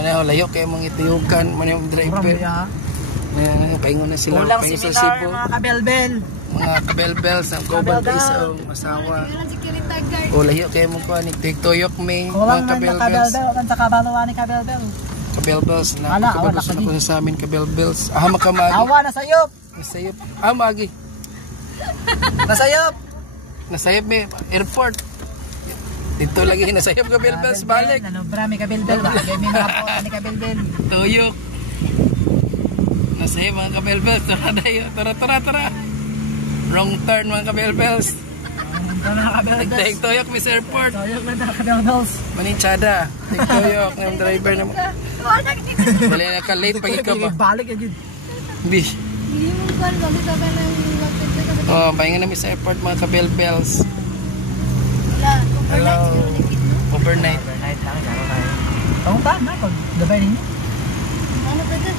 Manaw layo kay mong itiyukan, manaw driver. Paingon na sila. Kulang Paingon sa seminar, Cebu. mga kabelbel. Mga kabelbels ang gobal isang asawa. O layo kay mong kuan ni Tiktoyok may Kulang mga man na kabelbels. kabelbel, kan sa kabalawan ni kabelbel. Kabelbels na. Ala, Kabelbels wala na ka ko sa amin kabelbels. Makamagi. Awa na sayop. Nasayop. Magi. Nasayop. Nasayop may airport. Dito lagi nasayop kabelbels balik. Ano brami kabelbel ba? Kay may mga po ni kabelbel. Tuyok. Nasayop mga kabelbels. Tara dayo. Tara. Wrong turn mga kabelbels. Tiktoyok Miss Airport. Sayop na kabelbels. Maninchada. Tiktoyok ng driver na mo. Wala na ka late pag ikaw ba? Balik yun. Hindi. Oh, pahinga namin sa airport mga kabelbels. Hello. Overnight. Overnight lang. Tawang ba na pag gabay ninyo? Ano ba ito?